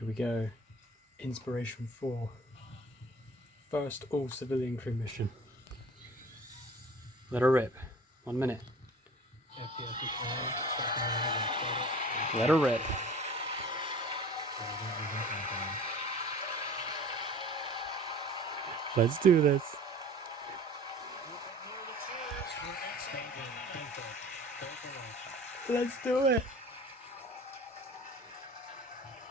Here we go. Inspiration 4. First all-civilian crew mission. Let her rip. 1 minute. Let her rip. Let's do this. Let's do it.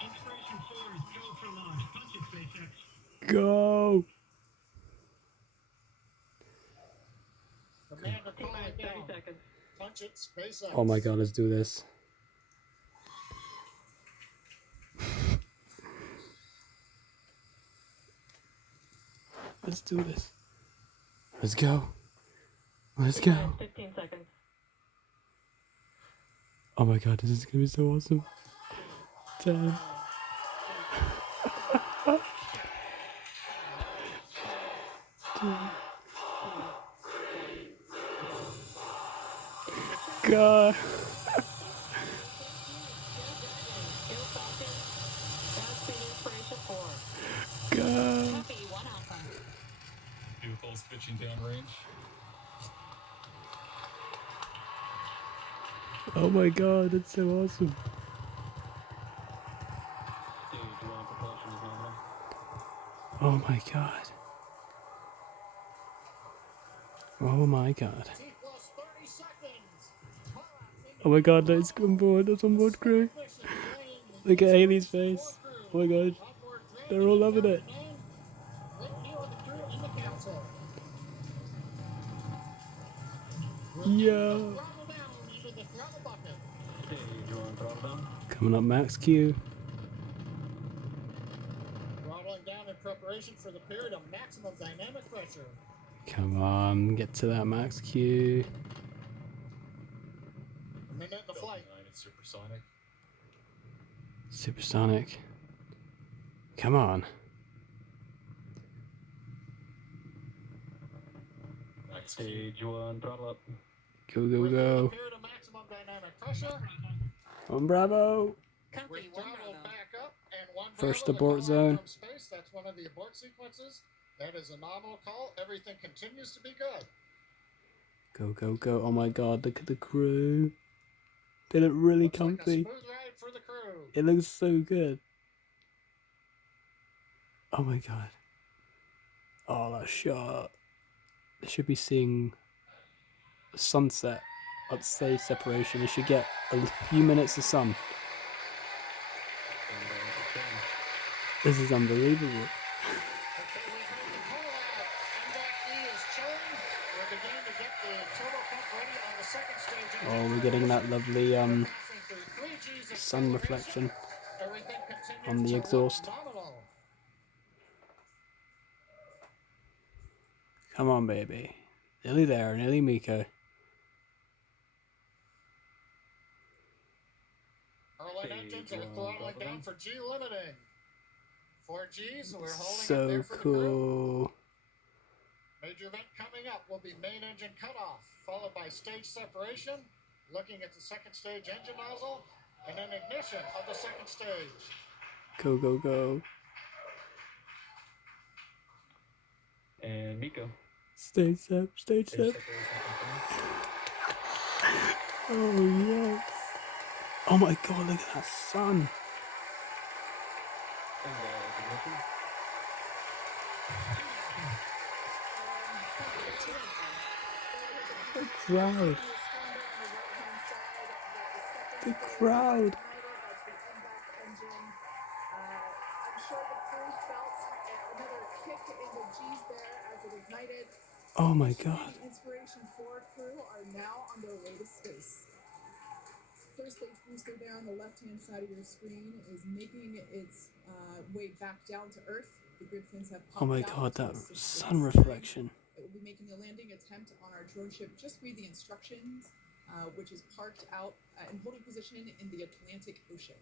Inspiration 4 is go for launch. Punch it, SpaceX. Go. Commander, call it down. 30 seconds. Punch it, SpaceX. Oh my god, let's do this. Let's do this. Let's go. Let's go. 15 seconds. Oh my god, this is gonna be so awesome. 10. God. God. Vehicles pitching downrange. Oh my god, that's so awesome. Oh my god. Oh my god. Oh my god, let's go on board. That's on board crew. Look at Haley's face. Oh my god. They're all loving it. Yeah. Coming up, Max Q. Throttling down in preparation for the period of maximum dynamic pressure. Come on, get to that Max Q. A minute in the flight. It's supersonic. Supersonic. Come on. Stage 1, throttle up. Go, go, go. Period of maximum dynamic pressure. On Bravo. We throttle back up and one First Bravo, abort the call zone. From space. That's one of the abort sequences. That is a nominal call. Everything continues to be good. Go, go, go. Oh my god, look at the crew. They look really Looks like a comfy. smooth ride for the crew. It looks so good. Oh my god. Oh, that shot. They should be seeing the sunset at stage separation. They should get a few minutes of sun. This is unbelievable. Okay, we have the call out. MDAC-E is chilling. We're beginning to get the turbo pump ready on the second stage. Oh, we're getting that lovely Passing through 3 Gs of sun acceleration. reflection Everything continues on the to exhaust. look nominal. Come on, baby. Nearly there, nearly Miko. Erlen engines are throttling down for G limiting. 4 Gs, we're holding So it there for the crew. cool. Major event coming up will be main engine cutoff, followed by stage separation, looking at the second stage engine nozzle, and then ignition of the second stage. Go, go, go. And Miko. Stage sep, stage sep. Oh, yes. Oh my god, look at that sun. The crowd. The crowd. Oh my god. Inspiration 4 crew are now on their way to space. First stage booster there on the left-hand side of your screen is making its way back down to Earth. The grid fins have popped Oh my out god, to that assist sun with the reflection. It will be making the landing attempt on our drone ship. Just read the instructions, which is parked out in holding position in the Atlantic Ocean.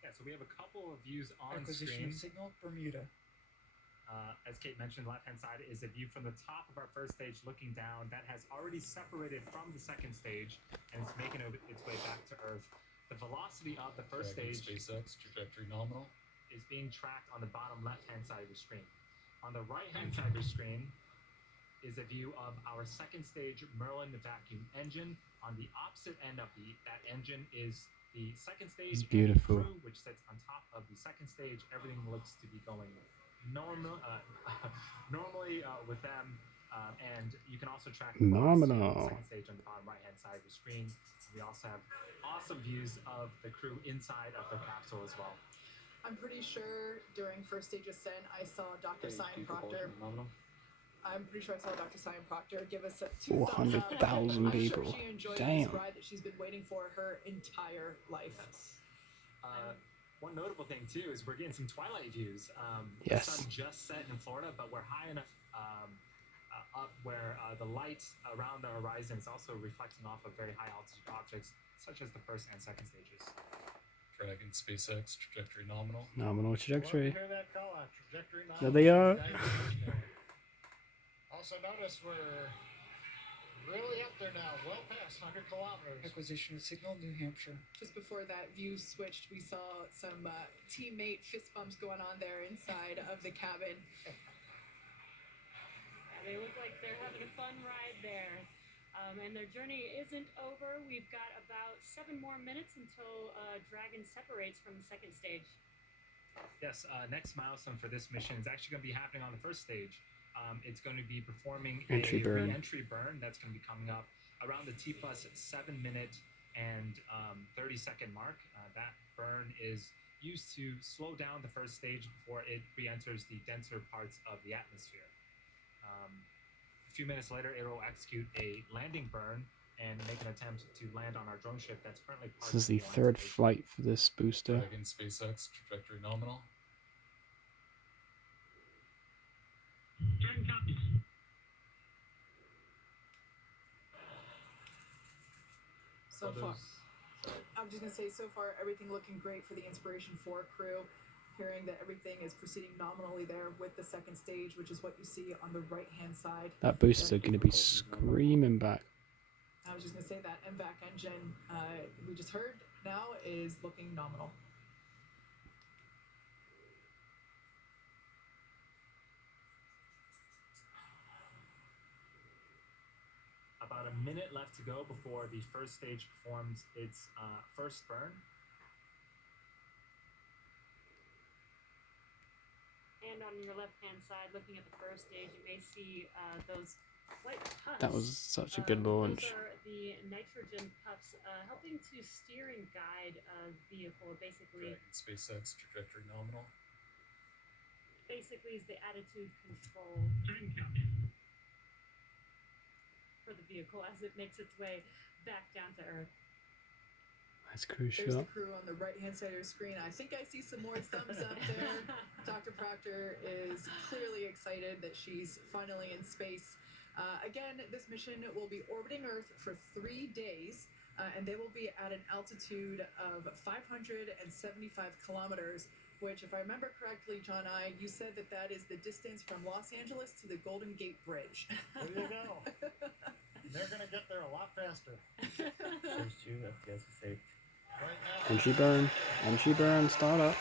Yeah, so we have a couple of views on Acquisition screen. of signal, Bermuda. As Kate mentioned, the left-hand side is a view from the top of our first stage looking down. That has already separated from the second stage, and it's making its way back to Earth. The velocity of the first Dragon stage SpaceX trajectory nominal. is being tracked on the bottom left-hand side of the screen. On the right-hand side of the screen is a view of our second stage Merlin vacuum engine. On the opposite end of that engine is the second stage It's beautiful. crew, which sits on top of the second stage. Everything looks to be going normally with them. And you can also track the Phenomenal. second stage on the bottom right-hand side of the screen. We also have awesome views of the crew inside of the capsule as well. I'm pretty sure during first stage ascent, I saw Dr. Cyan Proctor. I'm pretty sure I saw Dr. Cyan Proctor give us a 2 thumbs up. 400,000 I'm people. sure she enjoyed Damn. this ride that she's been waiting for her entire life. Yes. One notable thing too is we're getting some twilight views. Yes. The sun just set in Florida, but we're high enough up where the light around the horizon is also reflecting off of very high altitude objects, such as the first and second stages. Dragon SpaceX trajectory nominal. Nominal trajectory. Hear that call out? Trajectory now. There they are. Also notice we're really up there now, well past 100 kilometers. Acquisition of signal, New Hampshire. Just before that view switched, we saw some teammate fist bumps going on there inside of the cabin. They look like they're having a fun ride there. And their journey isn't over. We've got about 7 more minutes until Dragon separates from the second stage. Yes, next milestone for this mission is actually going to be happening on the first stage. It's going to be performing Entry a burn. re-entry burn that's going to be coming up around the T+7 minute and 30-second mark. That burn is used to slow down the first stage before it re-enters the denser parts of the atmosphere. A few minutes later, it will execute a landing burn and make an attempt to land on our drone ship that's currently This is the parked third station. flight for this booster. Dragon SpaceX trajectory nominal. Dragon copies. So far, I'm just gonna say, so far everything looking great for the Inspiration 4 crew. Hearing that everything is proceeding nominally there with the second stage, which is what you see on the right-hand side. That booster is going to be screaming back. I was just gonna say that MVAC engine we just heard now is looking nominal. About a minute left to go before the first stage performs its first burn. And on your left-hand side, looking at the first stage, you may see those white puffs. That was such a good launch. Those are the nitrogen puffs helping to steer and guide a vehicle. Basically Dragon SpaceX trajectory nominal. is the attitude control Dragon copies. for the vehicle as it makes its way back down to Earth. Nice cruise There's the shot. crew on the right-hand side of your screen. I think I see some more thumbs up there. Dr. Proctor is clearly excited that she's finally in space. Again, this mission will be orbiting Earth for 3 days, and they will be at an altitude of 575 kilometers, which, if I remember correctly, John you said that that is the distance from Los Angeles to the Golden Gate Bridge. There you go. They're going to get there a lot faster. There's 2 FPS saved. Right now, Entry burn, start up.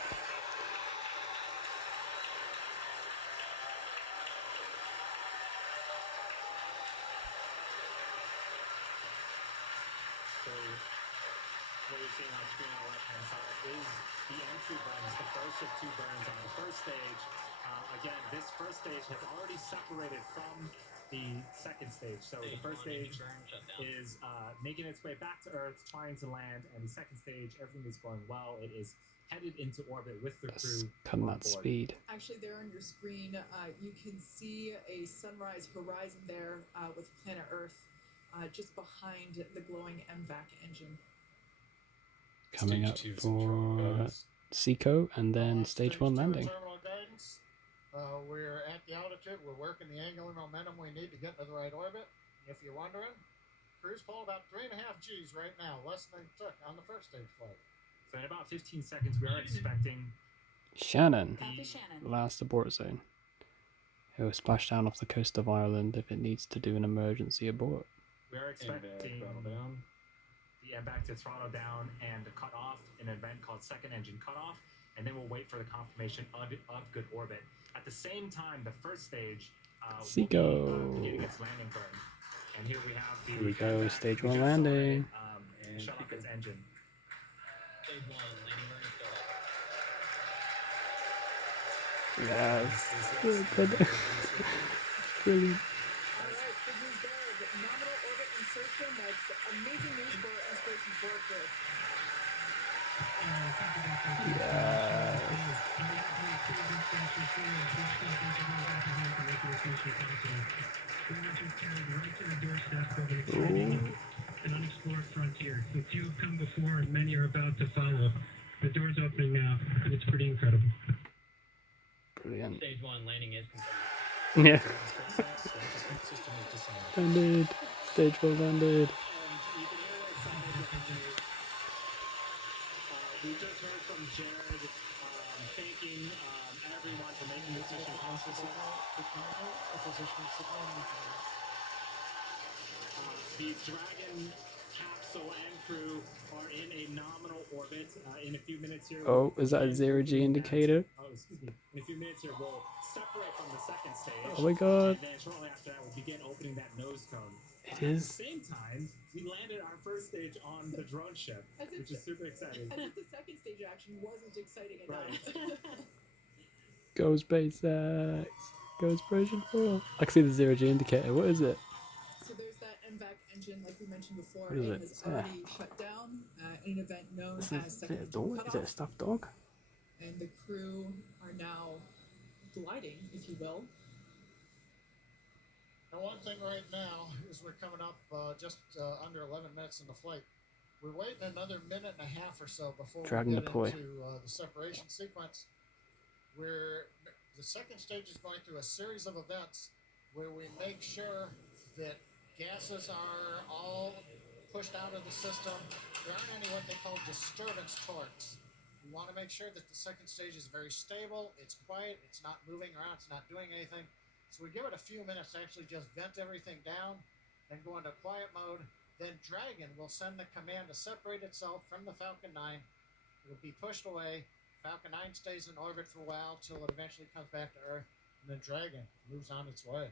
So what you're seeing on screen on the left-hand side is the entry burns, the first of 2 burns on the first stage. Again, this first stage has already separated from the second stage. So the first stage is making its way back to Earth, trying to land, and the second stage, everything is going well. It is headed into orbit with the Let's crew cut on that board. speed. Actually, there on your screen, you can see a sunrise horizon there with planet Earth just behind the glowing MVAC engine. Coming Stage up 2 syndrome for guidance. Seco and then stage 1 2 landing. terminal guidance. We're at the altitude. We're working the angular momentum we need to get into the right orbit. If you're wondering, cruise pull about 3.5 Gs right now, less than it took on the first stage flight. So in about 15 seconds, we are expecting Shannon, Copy, Shannon. last abort zone. It will splash down off the coast of Ireland if it needs to do an emergency abort. we are expecting the and back to throttle down and cut off in an event called second engine cutoff, and then we'll wait for the confirmation of good orbit. At the same time, the first stage will be beginning its landing burn. And here we have the Here we go, airbag. stage We one just saw it, landing. shut off its engine. Stage 1, landing burn started. Yes. Good. Brilliant. All right, good news there. The nominal orbit insertion. That's amazing news for Inspiration 4 crew. An unexplored frontier. A few have come before and many are about to follow. The door's opening now, and it's pretty incredible. Brilliant. Stage 1, landing is complete. Yeah. System is disarmed. Landed. Stage 4 landed. And you can hear it sounded we just heard from Jared thanking everyone for making this mission possible. The Dragon capsule and crew are in a nominal orbit. In a few minutes here. Oh, is that a zero-G indicator? Oh, excuse me. In a few minutes here, we'll separate from the second stage. Oh my god. And then shortly after that, we'll begin opening that nose cone. It At the is. same time, we landed our first stage on the drone ship, As if which is super exciting. As if the second stage action wasn't exciting enough. Go SpaceX. Go Inspiration 4. I can see the zero-G indicator. What is it? So there's that MVAC engine, like we mentioned before. What is It it? has already shut down in an event known Is as it second a engine dog? Is it a cutoff. stuffed dog? And the crew are now gliding, if you will. And one thing right now is we're coming up just under 11 minutes in the flight. We're waiting another minute and a half or so before Dragon we get deploy. into the separation sequence. Where the second stage is going through a series of events where we make sure that gases are all pushed out of the system. There aren't any what they call disturbance torques. We want to make sure that the second stage is very stable, it's quiet, it's not moving around, it's not doing anything. So we give it a few minutes to actually just vent everything down, then go into quiet mode. Then Dragon will send the command to separate itself from the Falcon 9. It'll be pushed away. Falcon 9 stays in orbit for a while till it eventually comes back to Earth, and then Dragon moves on its way.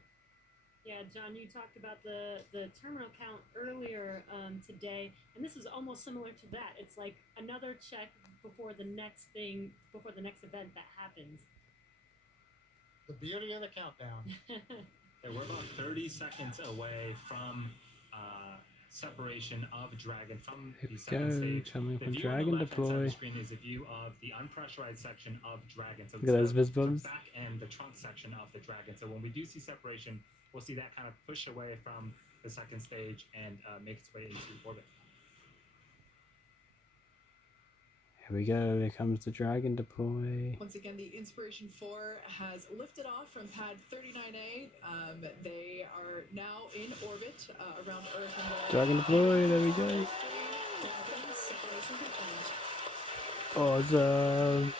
Yeah, John, you talked about the terminal count earlier today, and this is almost similar to that. It's like another check before the next event that happens. The beauty of the countdown. Yeah, we're about 30 seconds away from separation of Dragon from Here the we second go, stage. coming The from view on the Dragon left-hand side of deploy. the screen is a view of the unpressurized section of Dragon. So Look at those the vis bumps. back and the trunk section of the Dragon. So when we do see separation, we'll see that kind of push away from the second stage and make its way into orbit. Here we go. Here comes the Dragon deploy. Once again, the Inspiration 4 has lifted off from pad 39A. They are now in orbit around Earth. And Dragon deploy. There we go. Awesome.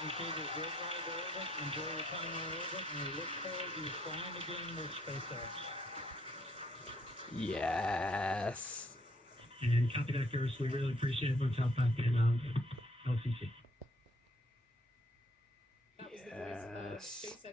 We gave you a great ride to orbit. Enjoy your time on orbit, and we look forward to flying again with SpaceX. Yes. And copy that, Chris. We really appreciate everyone's help back in LCC. that was the voice of Yes. SpaceX